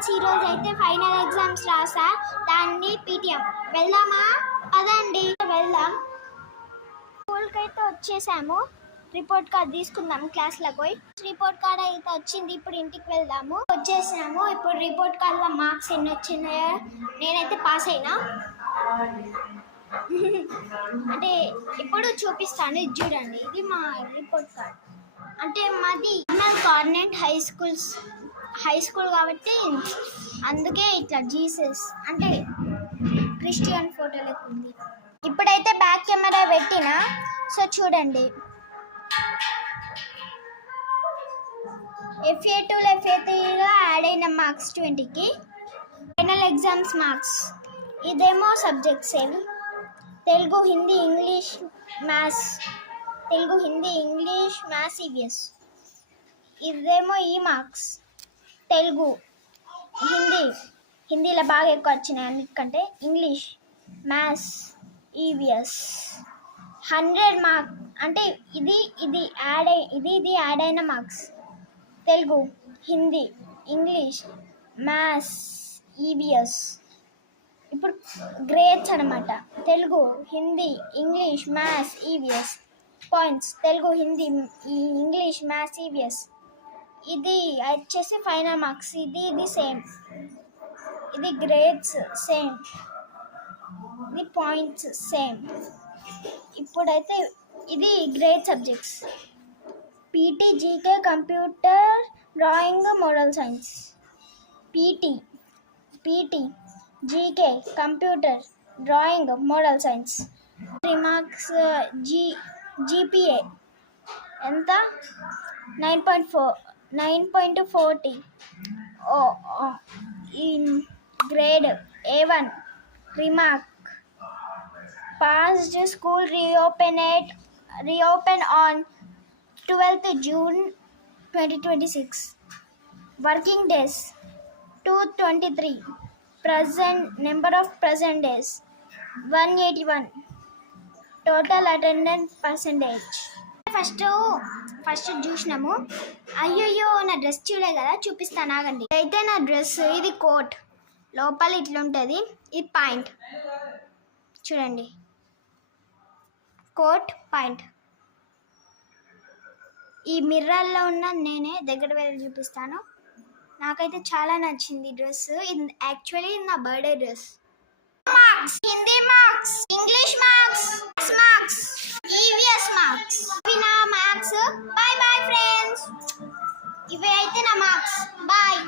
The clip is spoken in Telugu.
ఫ్రెండ్స్, ఈరోజు అయితే ఫైనల్ ఎగ్జామ్స్ రాసా. దాన్ని పీటీఎం వెళ్దామా? అదండి వెళ్దాం. స్కూల్కి అయితే వచ్చేసాము. రిపోర్ట్ కార్డ్ తీసుకుందాం క్లాస్లోకి పోయి. రిపోర్ట్ కార్డ్ అయితే వచ్చింది. ఇప్పుడు ఇంటికి వెళ్దాము. వచ్చేసాము. ఇప్పుడు రిపోర్ట్ కార్డ్లో మార్క్స్ ఎన్ని వచ్చినాయో. నేనైతే పాస్ అయినా. అంటే ఇప్పుడు చూపిస్తాను. ఇది చూడండి, ఇది మా రిపోర్ట్ కార్డ్. అంటే మాది కార్నెట్ హై స్కూల్ కాబట్టి అందుకే ఇట్లా జీసస్ అంటే క్రిస్టియన్ ఫోటో లెక్క ఉంది. ఇప్పుడైతే బ్యాక్ కెమెరా పెట్టినా, సో చూడండి. FA2 FA3లో యాడ్ అయిన మార్క్స్ 20కి. Final exams marks. ఇదేమో సబ్జెక్ట్స్ ఏవి: Telugu, Hindi, English, maths. Telugu, Hindi, English, maths, EVS. ఇదేమో ఈ మార్క్స్. తెలుగు, హిందీలో బాగా ఎక్కువ వచ్చినాయి అన్నిటికంటే. English, maths, EVS. 100 మార్క్ అంటే ఇది యాడ్ అయిన marks. Telugu, Hindi, English, maths, EVS. ఇప్పుడు గ్రేడ్స్ అనమాట. Telugu, Hindi, English, maths, EVS. Points: Telugu, Hindi, English, maths, EVS. ఇది వచ్చేసి ఫైనల్ మార్క్స్. ఇది సేమ్. ఇది గ్రేడ్స్ సేమ్. ఇది పాయింట్స్ సేమ్. ఇప్పుడైతే ఇది grade subjects: PT, GK, computer, drawing, model science. PT, GK, computer, drawing, model science. 3 marks. GPA ఎంత? 9.40. Grade A1. Remark: passed. School reopen on 12th June 2026. Working days 223. Number of present days 181. Total attendance percentage. First చూసినాము. అయ్యో, నా డ్రెస్ చూడలే కదా, చూపిస్తాను ఆగండి. అయితే నా డ్రెస్ ఇది కోట్, లోపల ఇట్లుంటుంది. ఇది పాయింట్ చూడండి, కోట్ పాయింట్. ఈ మిర్రర్లో ఉన్న నేనే దగ్గర వెళ్ళి చూపిస్తాను. నాకైతే చాలా నచ్చింది డ్రెస్. యాక్చువల్లీ నా birthday dress. Marks: Hindi marks, English marks, EVS marks. ఇవి నా మార్క్స్. Bye friends. ఇవి అయితే నా మార్క్స్. బాయ్.